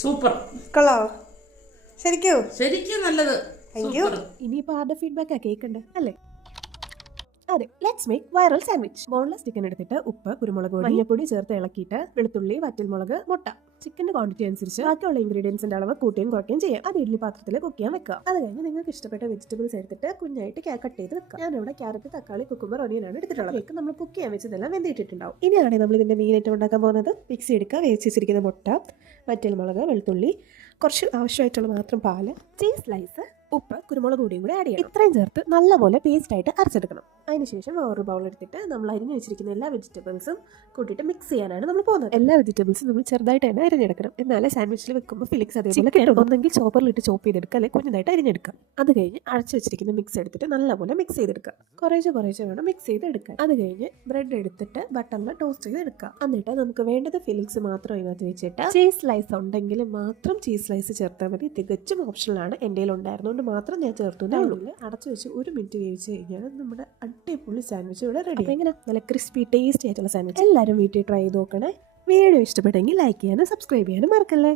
Super. കൊള്ളാവോ? ശരിക്കും ശരിക്കും നല്ലത്. ഇനിയിപ്പോൾ ആരുടെ ഫീഡ്ബാക്കാ കേൾക്കണ്ടേ അല്ലേ? അതെ, let's make viral sandwich. Boneless chicken എടുത്തിട്ട് ഉപ്പ്, കുരുമുളക് പൊടി, മഞ്ഞപ്പൊടി ചേർത്ത് ഇളക്കിയിട്ട് വെളുത്തുള്ളി, വറ്റൽമുളക്, മുട്ട, ചിക്കൻ്റെ ക്വാണ്ടിറ്റി അനുസരിച്ച് ബാക്കിയുള്ള ഇൻഗ്രീഡിയൻസിന്റെ അളവ് കൂട്ടുകയും കുറയ്ക്കുകയും ചെയ്യാം. അത് ഇഡ്ഡലി പാത്രത്തിൽ കുക്ക് ചെയ്യാൻ വെക്കുക. അത് കഴിഞ്ഞ് നിങ്ങൾക്ക് ഇഷ്ടപ്പെട്ട വെജിറ്റബിൾസ് എടുത്തിട്ട് കുഞ്ഞായിട്ട് കട്ട് ചെയ്ത് വെക്കുക. ഞാനിവിടെ ക്യാരറ്റ്, തക്കാളി, കുക്കുമ്പർ, ഒനിയനാണ് എടുത്തിട്ടുള്ളത്. ഇതിലേക്ക് നമ്മൾ കുക്ക് ചെയ്യാൻ വെച്ചതെല്ലാം വെന്തിട്ടിട്ടുണ്ടാവും. ഇനിയാണ് നമ്മൾ ഇതിന്റെ മെയിൻ ഐറ്റം ഉണ്ടാക്കാൻ പോകുന്നത്. മിക്സി എടുക്കുക, വേവിച്ച് വെച്ചിരിക്കുന്ന മുട്ട, വറ്റൽമുളക്, വെളുത്തുള്ളി, കുറച്ച് ആവശ്യമായിട്ടുള്ള മാത്രം പാല്, ചീസ് സ്ലൈസ്, ഉപ്പ്, കുരുമുളക് പൊടിയും കൂടി ആഡ് ചെയ്യണം. ഇത്രയും ചേർത്ത് നല്ലപോലെ പേസ്റ്റ് ആയിട്ട് അരച്ചെടുക്കണം. അതിനുശേഷം ഒരു ബൗൾ എടുത്തിട്ട് നമ്മൾ അരിഞ്ഞു വെച്ചിരിക്കുന്ന എല്ലാ വെജിറ്റബിൾസും കൂട്ടിയിട്ട് മിക്സ് ചെയ്യാനാണ് നമ്മൾ പോകുന്നത്. എല്ലാ വെജിറ്റബിൾസും നമ്മൾ ചെറുതായിട്ട് തന്നെ അരിഞ്ഞെടുക്കണം. എന്നാലേ സാൻഡ്വിച്ചിൽ വെക്കുമ്പോൾ ഫിലിക്സ് അതേപോലെ കിട്ടും. ഒന്നെങ്കിൽ ചോപ്പറിലിട്ട് ചോപ്പ് ചെയ്തെടുക്കുക, അല്ലെങ്കിൽ കുഞ്ഞതായിട്ട് അരിഞ്ഞെടുക്കാം. അത് കഴിഞ്ഞ് അരച്ചു വെച്ചിരിക്കുന്ന മിക്സ് എടുത്തിട്ട് നല്ലപോലെ മിക്സ് ചെയ്തെടുക്കുക. കുറേശ്ശെ വേണം മിക്സ് ചെയ്തെടുക്കാൻ. അത് കഴിഞ്ഞ് ബ്രെഡ് എടുത്തിട്ട് ബട്ടറിൽ ടോസ്റ്റ് ചെയ്തെടുക്കുക. എന്നിട്ട് നമുക്ക് വേണ്ടത് ഫിലിക്സ് മാത്രം അതിനകത്ത് വെച്ചിട്ട് ചീസ് സ്ലൈസ് ഉണ്ടെങ്കിൽ മാത്രം ചീസ് സ്ലൈസ് ചേർത്താൽ മതി. തികച്ചും ഓപ്ഷനിലാണ്. എൻ്റെ ഉണ്ടായിരുന്നുകൊണ്ട് മാത്രം ഞാൻ ചേർത്തു. അടച്ചു വെച്ച് 1 മിനിറ്റ് വേവിച്ച് കഴിഞ്ഞാൽ നമ്മുടെ അടിപൊളി സാൻഡ്വിച്ച് ഇവിടെ റെഡി. എങ്ങനെ നല്ല ക്രിസ്പി ടേസ്റ്റി ആയിട്ടുള്ള സാൻഡ്വിച്ച് എല്ലാവരും വീട്ടിൽ ട്രൈ ചെയ്ത് നോക്കണേ. വീഡിയോ ഇഷ്ടപ്പെട്ടെങ്കിൽ ലൈക്ക് ചെയ്യാനും സബ്സ്ക്രൈബ് ചെയ്യാനും മറക്കല്ലേ.